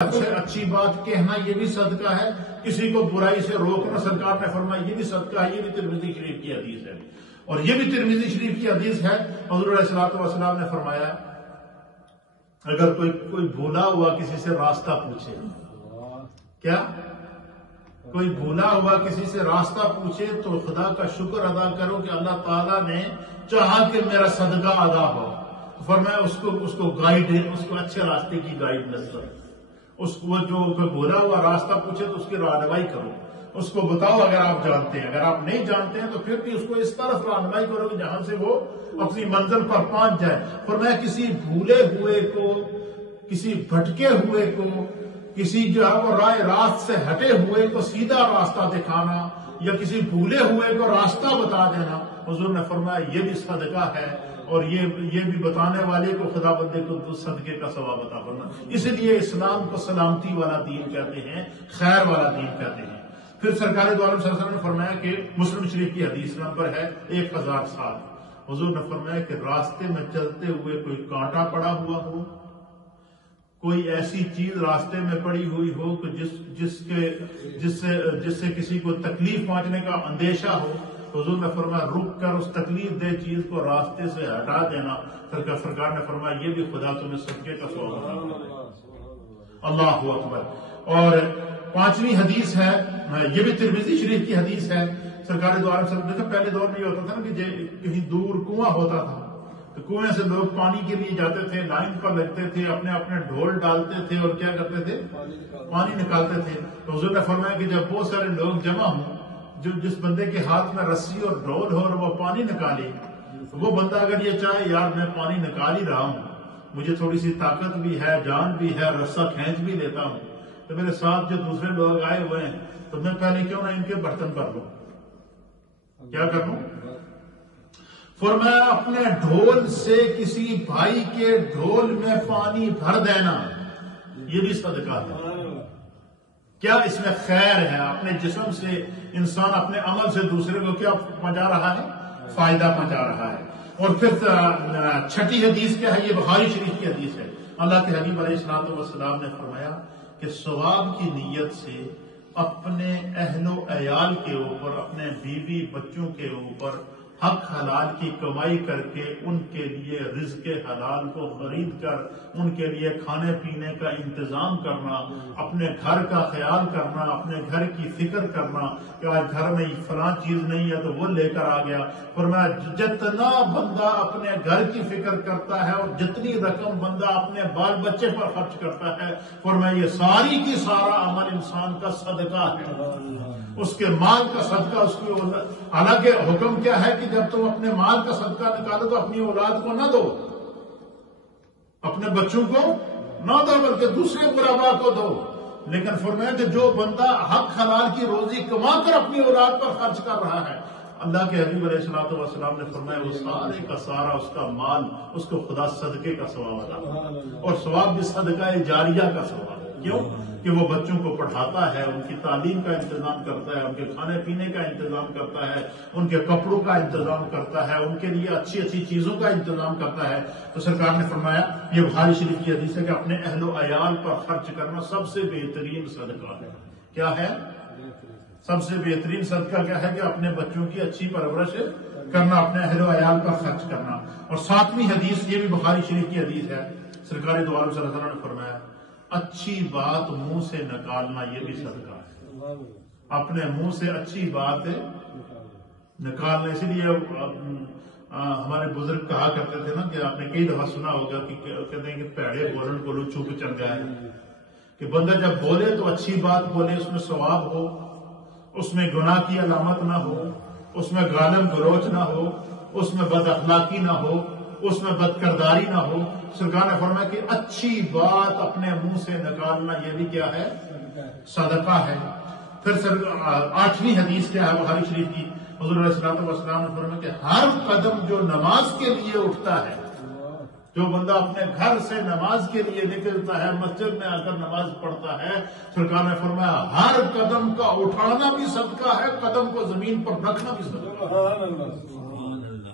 اچھی بات کہنا یہ بھی صدقہ ہے، کسی کو برائی سے روکنا سرکار نے فرمایا یہ بھی صدقہ ہے، یہ بھی ترمذی شریف کی حدیث ہے، اور یہ بھی ترمذی شریف کی حدیث ہے۔ حضور علیہ الصلوۃ والسلام نے فرمایا اگر کوئی بھولا ہوا کسی سے راستہ پوچھے، کیا کوئی بھولا ہوا کسی سے راستہ پوچھے تو خدا کا شکر ادا کرو کہ اللہ تعالیٰ نے چاہا کہ میرا صدقہ ادا ہو، فرمایا اس کو گائیڈ ہے، اس کو اچھے راستے کی گائیڈ نظر، اس کو جو بھولا ہوا راستہ پوچھے تو اس کی رہنمائی کرو، اس کو بتاؤ اگر آپ جانتے ہیں، اگر آپ نہیں جانتے ہیں تو پھر بھی اس کو اس طرف رہنمائی کرو کہ جہاں سے وہ اپنی منزل پر پہنچ جائے۔ فرمایا کسی بھولے ہوئے کو، کسی بھٹکے ہوئے کو، کسی جو ہے وہ راہ راست سے ہٹے ہوئے کو سیدھا راستہ دکھانا یا کسی بھولے ہوئے کو راستہ بتا دینا، حضور نے فرمایا یہ بھی صدقہ ہے، اور یہ بھی بتانے والے کو خدا بندے کو صدقے کا ثواب عطا فرمانا۔ اس لیے اسلام کو سلامتی والا دین کہتے ہیں، خیر والا دین کہتے ہیں۔ پھر سرکار دو عالم صلی اللہ علیہ وسلم نے فرمایا کہ مسلم شریف کی حدیث نمبر ہے 1007، حضور نے فرمایا کہ راستے میں چلتے ہوئے کوئی کانٹا پڑا ہوا ہو، کوئی ایسی چیز راستے میں پڑی ہوئی ہو کہ جس سے کسی کو تکلیف پہنچنے کا اندیشہ ہو، حضور نے فرمایا رک کر اس تکلیف دہ چیز کو راستے سے ہٹا دینا۔ سرکار نے فرمایا یہ بھی خدا تمہیں صدقے کا ثواب عطا فرمائے۔ اللہ اکبر۔ اور پانچویں حدیث ہے، یہ بھی ترمذی شریف کی حدیث ہے۔ سرکار دو عالم صلی اللہ علیہ وسلم، پہلے دور میں یہ ہوتا تھا نا کہ کہیں دور کنواں ہوتا تھا تو کنویں سے لوگ پانی کے لیے جاتے تھے، لائن پر لگتے تھے، اپنے ڈھول ڈالتے تھے اور کیا کرتے تھے، پانی نکالتے تھے۔ تو حضور نے فرمایا کہ جب بہت سارے لوگ جمع ہوں، جس بندے کے ہاتھ میں رسی اور ڈھول ہو اور وہ پانی نکالے، وہ بندہ اگر یہ چاہے یار میں پانی نکال ہی رہا ہوں، مجھے تھوڑی سی طاقت بھی ہے، جان بھی ہے، رسا کھینچ بھی لیتا ہوں، تو میرے ساتھ جو دوسرے لوگ آئے ہوئے ہیں تو میں پہلے کیوں نہ ان کے برتن پر لوں، کیا کر لوں؟ فرمایا اپنے ڈھول سے کسی بھائی کے ڈھول میں پانی بھر دینا، یہ بھی صدقہ ہے۔ کیا اس میں خیر ہے؟ اپنے جسم سے انسان اپنے عمل سے دوسرے کو کیا پہنچا رہا ہے؟ فائدہ پہنچا رہا ہے۔ اور پھر چھٹی حدیث کیا ہے؟ یہ بخاری شریف کی حدیث ہے۔ اللہ کے حبیب علیہ الصلوۃ والسلام نے فرمایا کہ ثواب کی نیت سے اپنے اہل و عیال کے اوپر، اپنے بیوی بچوں کے اوپر حق حلال کی کمائی کر کے ان کے لیے رزق حلال کو خرید کر ان کے لیے کھانے پینے کا انتظام کرنا، اپنے گھر کا خیال کرنا، اپنے گھر کی فکر کرنا کہ آج گھر میں فلاں چیز نہیں ہے تو وہ لے کر آ گیا۔ فرمایا جتنا بندہ اپنے گھر کی فکر کرتا ہے اور جتنی رقم بندہ اپنے بال بچے پر خرچ کرتا ہے، فرمایا یہ ساری کی سارا عمل انسان کا صدقہ ہے، اس کے مال کا صدقہ، اس کی حالانکہ حکم کیا ہے کہ جب تم اپنے مال کا صدقہ نکالو تو اپنی اولاد کو نہ دو، اپنے بچوں کو نہ دو بلکہ دوسرے غرباء کو دو، لیکن فرمایا کہ جو بندہ حق حلال کی روزی کما کر اپنی اولاد پر خرچ کر رہا ہے، اللہ کے حبیب علیہ الصلوۃ والسلام نے فرمایا وہ سارے کا سارا اس کا مال اس کو خدا صدقے کا ثواب عطا فرمائے، اور ثواب بھی صدقہ جاریہ کا ثواب ہے۔ کیوں کہ وہ بچوں کو پڑھاتا ہے، ان کی تعلیم کا انتظام کرتا ہے، ان کے کھانے پینے کا انتظام کرتا ہے، ان کے کپڑوں کا انتظام کرتا ہے، ان کے لیے اچھی اچھی چیزوں کا انتظام کرتا ہے۔ تو سرکار نے فرمایا یہ بخاری شریف کی حدیث ہے کہ اپنے اہل و عیال پر خرچ کرنا سب سے بہترین صدقہ ہے۔ کیا ہے؟ سب سے بہترین صدقہ کیا ہے؟ کہ اپنے بچوں کی اچھی پرورش کرنا، اپنے اہل و عیال پر خرچ کرنا۔ اور ساتویں حدیث، یہ بھی بخاری شریف کی حدیث ہے، سرکار دو عالم صلی اللہ علیہ وسلم نے فرمایا اچھی بات منہ سے نکالنا یہ بھی صدقہ ہے، اپنے منہ سے اچھی بات نکالنا۔ اسی لیے ہمارے بزرگ کہا کرتے تھے نا کہ آپ نے کئی دفعہ سنا ہوگا کہ کہتے ہیں کہ پیڑے بولن کو لچو پہ چڑھ گئے، کہ بندہ جب بولے تو اچھی بات بولے، اس میں ثواب ہو، اس میں گناہ کی علامت نہ ہو، اس میں گالم گلوچ نہ ہو، اس میں بد اخلاقی نہ ہو، اس میں بد کرداری نہ ہو۔ سرکار نے فرمایا کہ اچھی بات اپنے منہ سے نکالنا یہ بھی کیا ہے؟ صدقہ ہے۔ پھر آٹھویں حدیث کیا ہے بخاری شریف کی؟ حضور علیہ الصلوۃ والسلام نے فرمایا کہ ہر قدم جو نماز کے لیے اٹھتا ہے، جو بندہ اپنے گھر سے نماز کے لیے نکلتا ہے، مسجد میں آ کر نماز پڑھتا ہے، سرکار نے فرمایا ہر قدم کا اٹھانا بھی صدقہ ہے، قدم کو زمین پر رکھنا بھی صدقہ ہے۔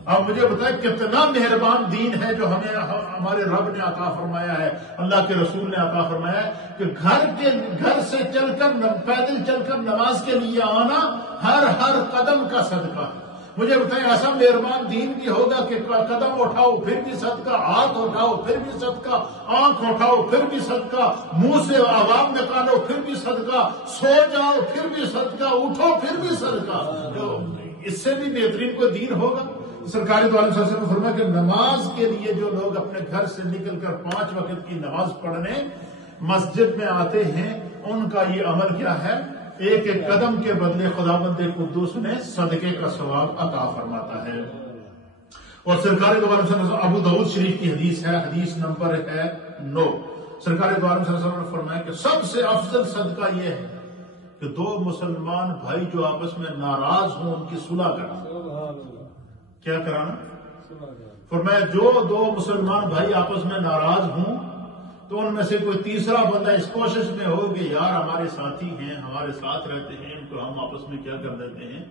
اب مجھے بتائیں کتنا مہربان دین ہے جو ہمیں ہمارے رب نے عطا فرمایا ہے، اللہ کے رسول نے عطا فرمایا ہے کہ گھر سے چل کر پیدل چل کر نماز کے لیے آنا ہر قدم کا صدقہ ہے۔ مجھے بتائیں ایسا مہربان دین بھی ہوگا کہ قدم اٹھاؤ پھر بھی صدقہ، ہاتھ اٹھاؤ پھر بھی صدقہ، آنکھ اٹھاؤ پھر بھی صدقہ، منہ سے آواز نکالو پھر بھی صدقہ، سو جاؤ پھر بھی صدقہ، اٹھو پھر بھی صدقہ۔ اس سے بھی بہترین کوئی دین ہوگا؟ سرکار دو عالم صلی اللہ علیہ وسلم نے فرمایا کہ نماز کے لیے جو لوگ اپنے گھر سے نکل کر 5 وقت کی نماز پڑھنے مسجد میں آتے ہیں، ان کا یہ عمل کیا ہے؟ ایک ایک قدم کے بدلے خداوند قدوس نے صدقے کا ثواب عطا فرماتا ہے۔ اور سرکار دو عالم صلی اللہ علیہ وسلم، ابو داؤد شریف کی حدیث ہے، حدیث نمبر ہے 9۔ سرکار دو عالم صلی اللہ علیہ وسلم نے فرمایا کہ سب سے افضل صدقہ یہ ہے کہ 2 مسلمان بھائی جو آپس میں ناراض ہوں ان کی صلح کرنا۔ کیا کرانا؟ فرمایا جو 2 مسلمان بھائی آپس میں ناراض ہوں تو ان میں سے کوئی تیسرا بندہ اس کوشش میں ہو کہ یار ہمارے ساتھی ہیں، ہمارے ساتھ رہتے ہیں، ان کو ہم آپس میں کیا کر دیتے ہیں،